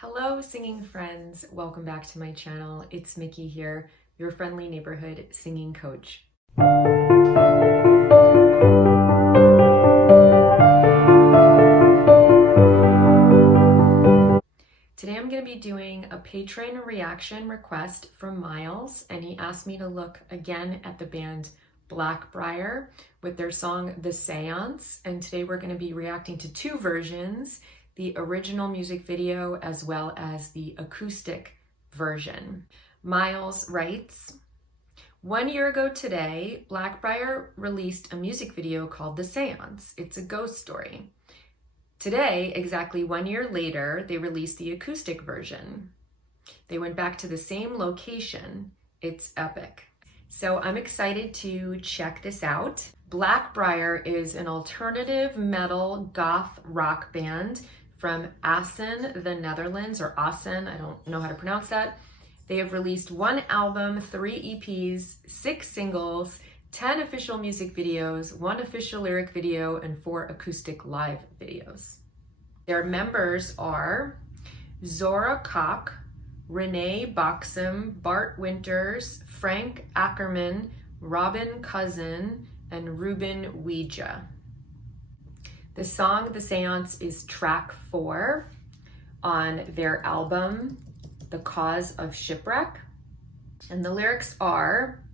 Hello, singing friends. Welcome back to my channel. It's Mickey here, your friendly neighborhood singing coach. Today I'm going to be doing a patron reaction request from Miles, and he asked me to look again at the band Blackbriar with their song The Seance, and today we're going to be reacting to two versions, the original music video as well as the acoustic version. Miles writes, 1 year ago today, Blackbriar released a music video called The Seance. It's a ghost story. Today, exactly 1 year later, they released the acoustic version. They went back to the same location. It's epic. So I'm excited to check this out. Blackbriar is an alternative metal goth rock band from Assen, the Netherlands, or Assen, I don't know how to pronounce that. They have released 1 album, 3 EPs, 6 singles, 10 official music videos, 1 official lyric video, and 4 acoustic live videos. Their members are Zora Koch, Renee Boxam, Bart Winters, Frank Ackerman, Robin Cousin, and Ruben Ouija. The song The Seance is track 4 on their album, The Cause of Shipwreck. And the lyrics are,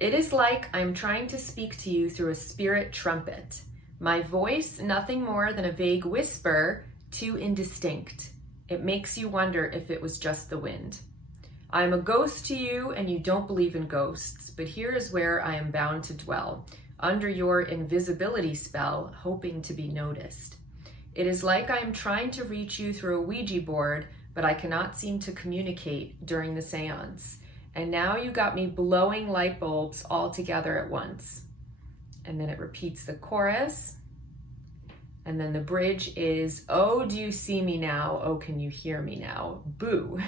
"It is like I'm trying to speak to you through a spirit trumpet. My voice, nothing more than a vague whisper, too indistinct. It makes you wonder if it was just the wind. I'm a ghost to you and you don't believe in ghosts, but here is where I am bound to dwell, under your invisibility spell, hoping to be noticed. It is like I am trying to reach you through a Ouija board, but I cannot seem to communicate during the seance. And now you got me blowing light bulbs all together at once." And then it repeats the chorus. And then the bridge is, "Oh, do you see me now? Oh, can you hear me now? Boo."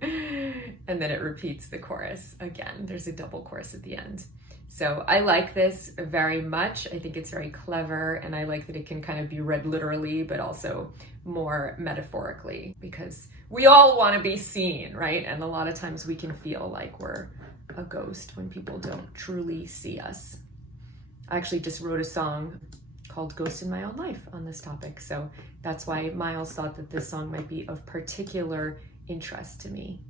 And then it repeats the chorus again. There's a double chorus at the end. So I like this very much. I think it's very clever, and I like that it can kind of be read literally, but also more metaphorically, because we all want to be seen, right? And a lot of times we can feel like we're a ghost when people don't truly see us. I actually just wrote a song called Ghost in My Own Life on this topic, so that's why Miles thought that this song might be of particular interest to me.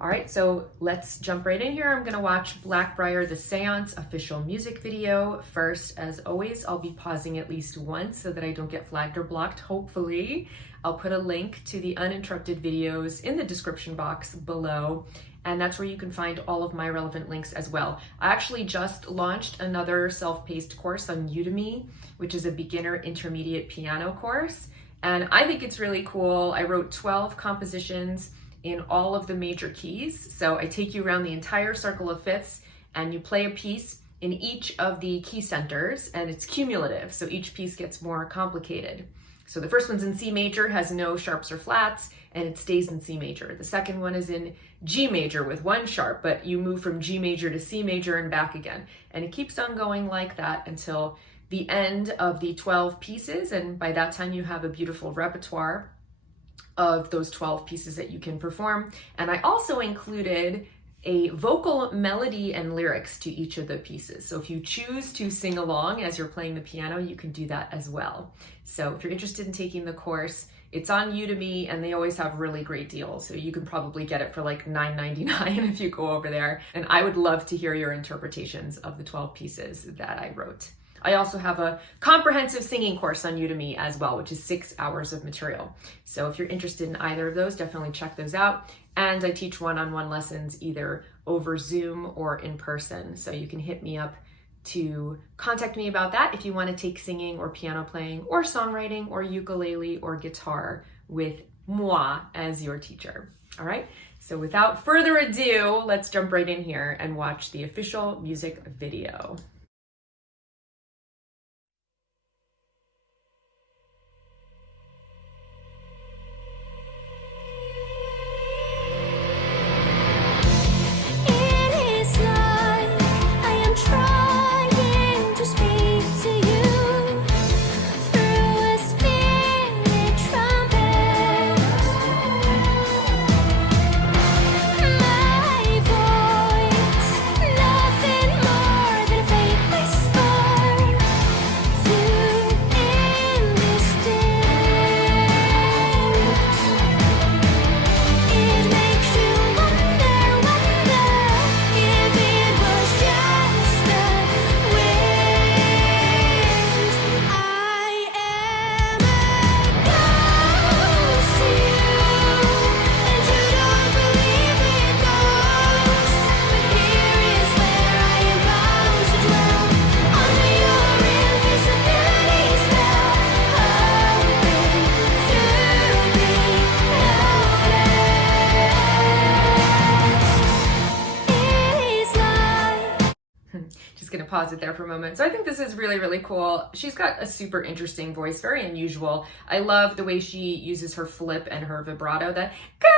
All right, so let's jump right in here. I'm gonna watch Blackbriar The Seance official music video first. As always, I'll be pausing at least once so that I don't get flagged or blocked, hopefully. I'll put a link to the uninterrupted videos in the description box below, and that's where you can find all of my relevant links as well. I actually just launched another self-paced course on Udemy, which is a beginner intermediate piano course, and I think it's really cool. I wrote 12 compositions in all of the major keys. So I take you around the entire circle of fifths and you play a piece in each of the key centers, and it's cumulative. So each piece gets more complicated. So the first one's in C major, has no sharps or flats, and it stays in C major. The second one is in G major with 1 sharp, but you move from G major to C major and back again. And it keeps on going like that until the end of the 12 pieces. And by that time you have a beautiful repertoire of those 12 pieces that you can perform. And I also included a vocal melody and lyrics to each of the pieces. So if you choose to sing along as you're playing the piano, you can do that as well. So if you're interested in taking the course, it's on Udemy, and they always have really great deals. So you can probably get it for like $9.99 if you go over there. And I would love to hear your interpretations of the 12 pieces that I wrote. I also have a comprehensive singing course on Udemy as well, which is 6 hours of material. So if you're interested in either of those, definitely check those out. And I teach one-on-one lessons either over Zoom or in person. So you can hit me up to contact me about that if you want to take singing or piano playing or songwriting or ukulele or guitar with moi as your teacher. All right, so without further ado, let's jump right in here and watch the official music video. pause it there for a moment. So I think this is really, really cool. She's got a super interesting voice, very unusual. I love the way she uses her flip and her vibrato, that ghost.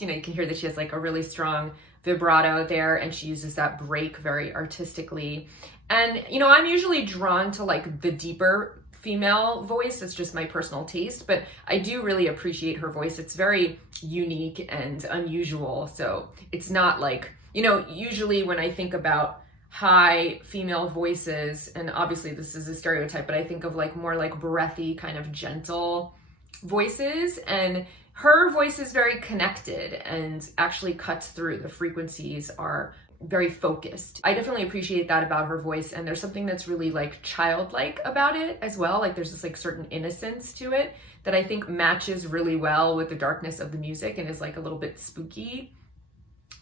You know, you can hear that she has like a really strong vibrato there, and she uses that break very artistically. And, you know, I'm usually drawn to like the deeper female voice. It's just my personal taste, but I do really appreciate her voice. It's very unique and unusual. So it's not like, you know, usually when I think about high female voices, and obviously this is a stereotype, but I think of like more like breathy, kind of gentle voices, and her voice is very connected and actually cuts through. The frequencies are very focused. I definitely appreciate that about her voice, and there's something that's really like childlike about it as well. Like there's this like certain innocence to it that I think matches really well with the darkness of the music and is like a little bit spooky.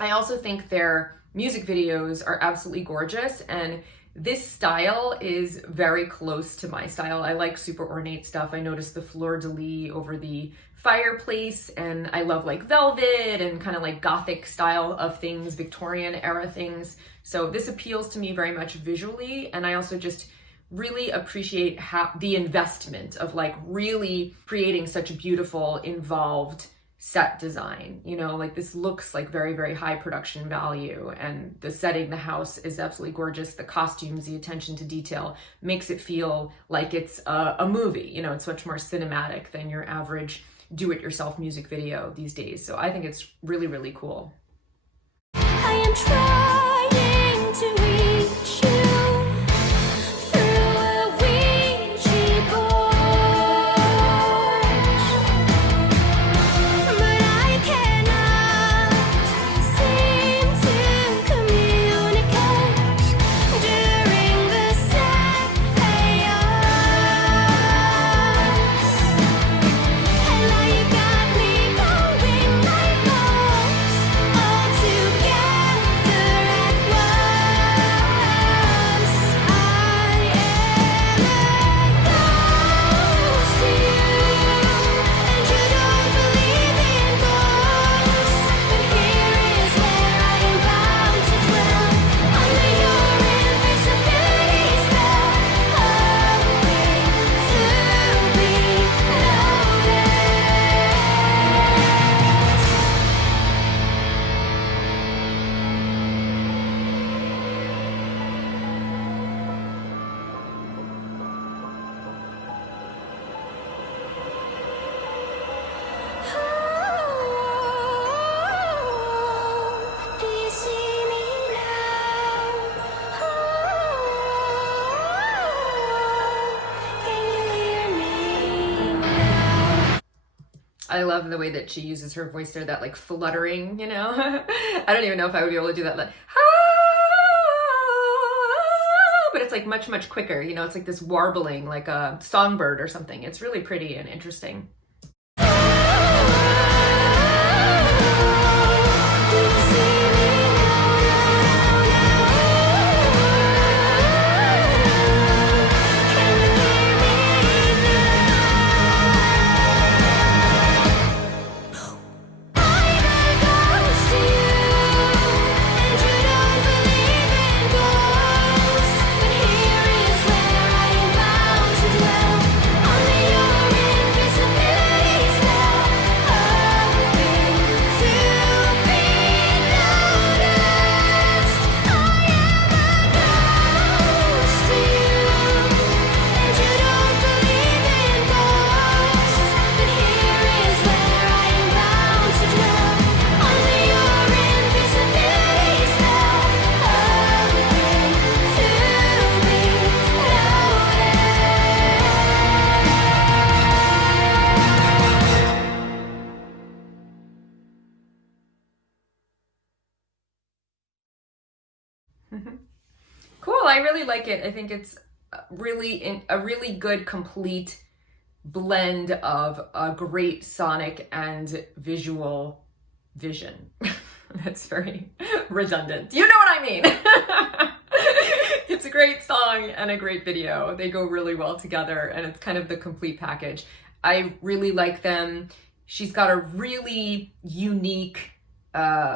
I also think their music videos are absolutely gorgeous, and this style is very close to my style. I like super ornate stuff. I noticed the fleur-de-lis over the fireplace, and I love like velvet and kind of like gothic style of things, Victorian era things. So this appeals to me very much visually, and I also just really appreciate how the investment of like really creating such beautiful, involved set design. You know, like this looks like very, very high production value, and the setting, the house is absolutely gorgeous. The costumes, the attention to detail makes it feel like it's a movie. You know, it's much more cinematic than your average do-it-yourself music video these days. So I think it's really, really cool. I am trying to reach you through a Ouija board, but I cannot seem to communicate during the seance. And now you got me going my bones all together at once. I am a ghost to you, and you don't believe in ghosts, but here is where I am bound to dwell, under your invisibility spell, hoping to be do you see me now? Can you hear me now? I love the way that she uses her voice there, that like fluttering, you know? I don't even know if I would be able to do that, like, but it's like much, much quicker, you know? It's like this warbling, like a songbird or something. It's really pretty and interesting. Do you see me Can you hear me now? I'm a ghost to you, and you don't believe in ghosts, but here is where I am bound to dwell, under your invisibility spell, hoping to be noticed. I am a ghost to you, and you don't believe in ghosts, but here is where I am bound to dwell, under your invisibility spell, hoping to be Cool, I really like it. I think it's really a really good, complete blend of a great sonic and visual vision. That's very redundant. You know what I mean? It's a great song and a great video. They go really well together, and it's kind of the complete package. I really like them. She's got a really unique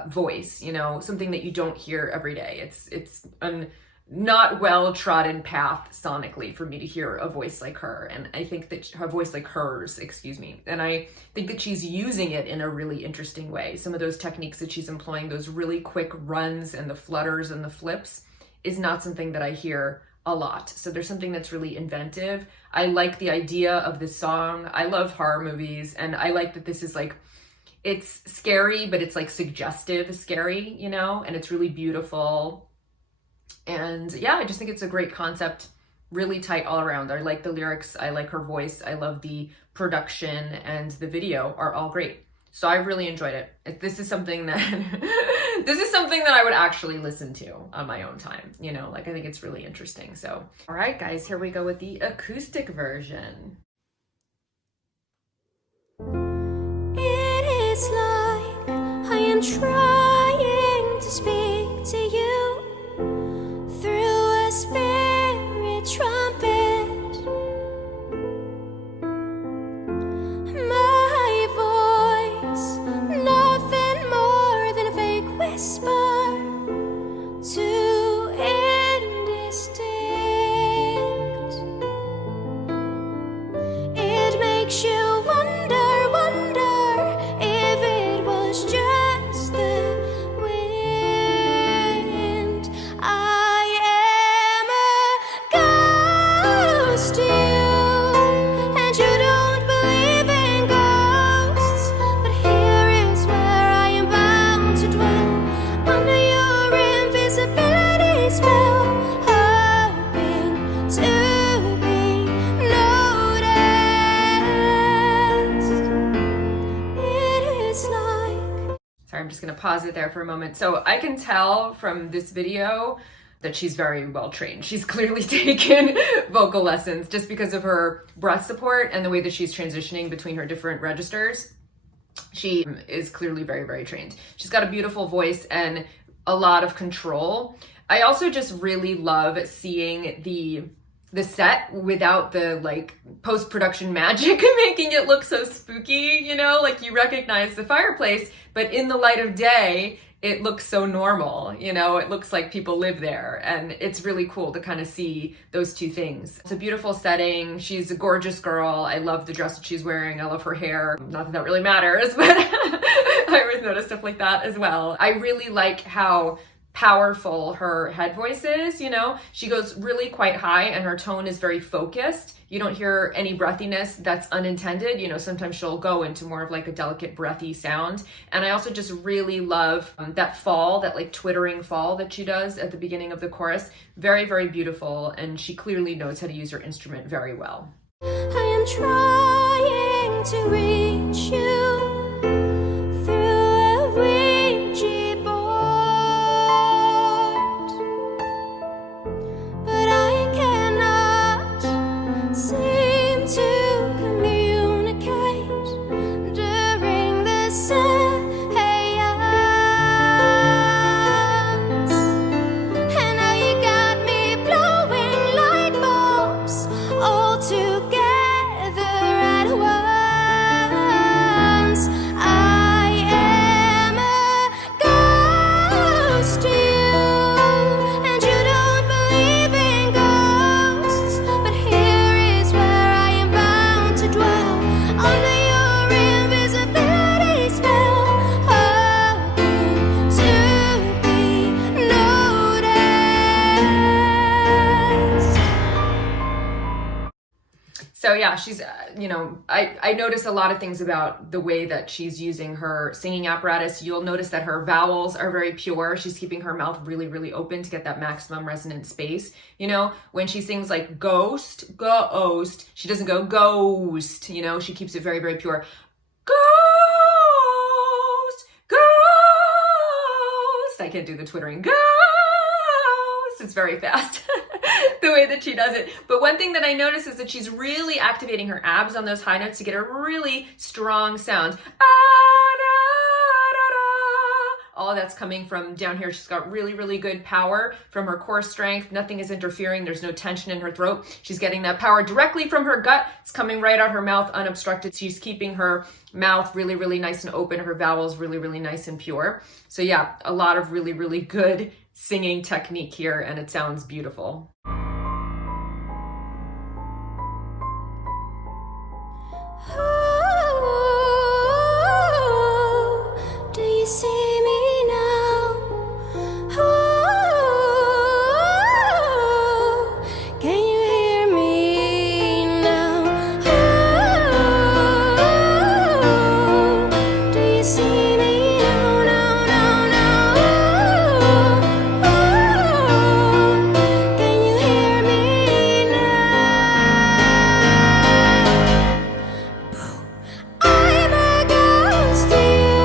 voice, you know, something that you don't hear every day. It's a not well trodden path sonically for me to hear a voice like her, and I think that her voice like hers, excuse me, and I think that she's using it in a really interesting way. Some of those techniques that she's employing, those really quick runs and the flutters and the flips, is not something that I hear a lot. So there's something that's really inventive. I like the idea of this song. I love horror movies, and I like that this is like, it's scary, but it's like suggestive scary, you know, and it's really beautiful. And yeah, I just think it's a great concept, really tight all around. I like the lyrics, I like her voice, I love the production, and the video are all great. So I really enjoyed it. This is something that this is something that I would actually listen to on my own time, you know, like I think it's really interesting. So, all right, guys, here we go with the acoustic version. It is like I am trying to speak to you through a spirit trumpet. My voice, nothing more than a fake whisper, too indistinct. It makes you wonder if it was just the wind. I am a ghost to you, and you don't believe in ghosts, but here is where I am bound to dwell, under your invisibility spell, hoping to be noticed. It is like Sorry, I'm just gonna pause it there for a moment. So I can tell from this video that she's very well trained. She's clearly taken vocal lessons just because of her breath support and the way that she's transitioning between her different registers. She is clearly very, very trained. She's got a beautiful voice and a lot of control. I also just really love seeing the set without the like post-production magic making it look so spooky, you know, like you recognize the fireplace, but in the light of day, it looks so normal, you know, it looks like people live there, and it's really cool to kind of see those two things. It's a beautiful setting. She's a gorgeous girl. I love the dress that she's wearing. I love her hair. Not that that really matters, but I always notice stuff like that as well. I really like how powerful her head voice is, you know, she goes really quite high and her tone is very focused. You don't hear any breathiness that's unintended. You know, sometimes she'll go into more of like a delicate breathy sound. And I also just really love that fall, that like twittering fall that she does at the beginning of the chorus. Very, very beautiful. And she clearly knows how to use her instrument very well. I am trying to reach you through a Ouija board, but I cannot seem to communicate during the seance. And now you got me blowing light bulbs all together at once. I am a ghost to you, and you don't believe in ghosts, but here is where I am bound to dwell, under your invisibility spell, hoping to be noticed. So yeah, she's, you know, I notice a lot of things about the way that she's using her singing apparatus. You'll notice that her vowels are very pure. She's keeping her mouth really, really open to get that maximum resonant space. You know, when she sings like ghost, she doesn't go ghost, you know, she keeps it very, very pure. Ghost. I can't do the twittering. Ghost. It's very fast. The way that she does it. But one thing that I notice is that she's really activating her abs on those high notes to get a really strong sound. Ah, da, da, da, All that's coming from down here. She's got really, really good power from her core strength. Nothing is interfering. There's no tension in her throat. She's getting that power directly from her gut. It's coming right out her mouth unobstructed. She's keeping her mouth really, really nice and open. Her vowels really, really nice and pure. So yeah, a lot of really, really good singing technique here, and it sounds beautiful. Do you see me now? Can you hear me now? Do you see me now? Can you hear me now? I'm a ghost to you,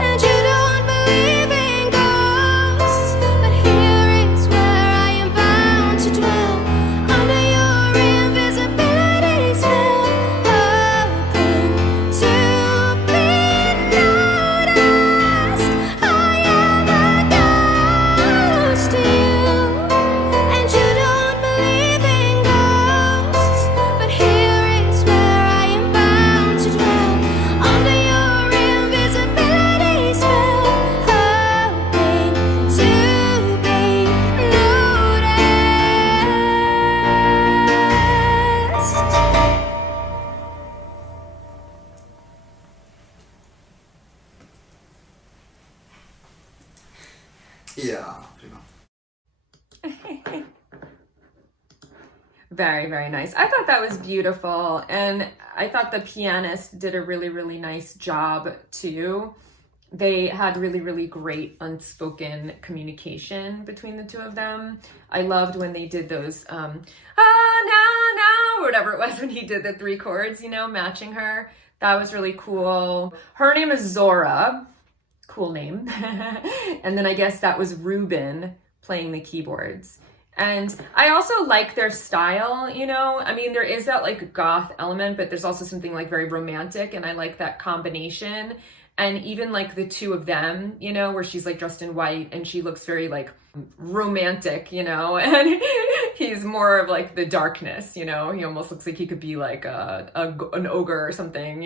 and you don't believe in ghosts. But here is where I am bound to dwell, under your invisibility spell, hoping to be noticed. I am a ghost to you, and you don't believe in ghosts. But here is where I am bound to dwell, under your invisibility spell, hoping to be noticed. Ja, prima. Very, very nice. I thought that was beautiful. And I thought the pianist did a really, really nice job too. They had really, really great unspoken communication between the two of them. I loved when they did those, now, or whatever it was when he did the 3 chords, matching her. That was really cool. Her name is Zora. Cool name. And then I guess that was Ruben playing the keyboards. And I also like their style, I mean, there is that like goth element, but there's also something like very romantic, and I like that combination. And even like the two of them, where she's like dressed in white and she looks very like romantic, and he's more of like the darkness, he almost looks like he could be like an ogre or something,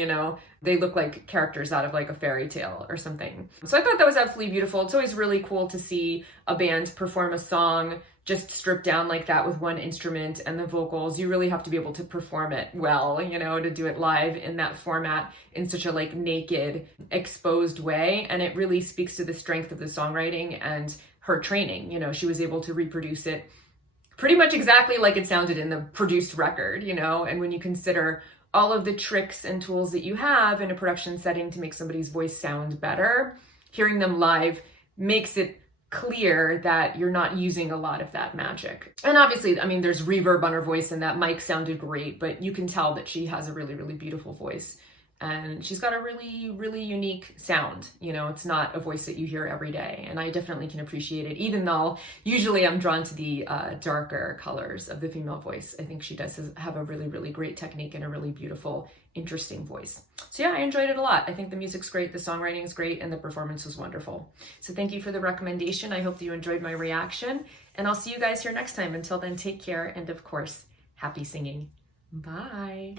They look like characters out of like a fairy tale or something. So I thought that was absolutely beautiful. It's always really cool to see a band perform a song just stripped down like that with one instrument and the vocals. You really have to be able to perform it well, to do it live in that format in such a like naked, exposed way. And it really speaks to the strength of the songwriting and her training. She was able to reproduce it pretty much exactly like it sounded in the produced record, and when you consider all of the tricks and tools that you have in a production setting to make somebody's voice sound better, hearing them live makes it clear that you're not using a lot of that magic. And obviously, I mean, there's reverb on her voice and that mic sounded great, but you can tell that she has a really, really beautiful voice. And she's got a really, really unique sound. It's not a voice that you hear every day. And I definitely can appreciate it, even though usually I'm drawn to the darker colors of the female voice. I think she does have a really, really great technique and a really beautiful, interesting voice. So yeah, I enjoyed it a lot. I think the music's great, the songwriting is great, and the performance was wonderful. So thank you for the recommendation. I hope that you enjoyed my reaction, and I'll see you guys here next time. Until then, take care, and of course, happy singing. Bye.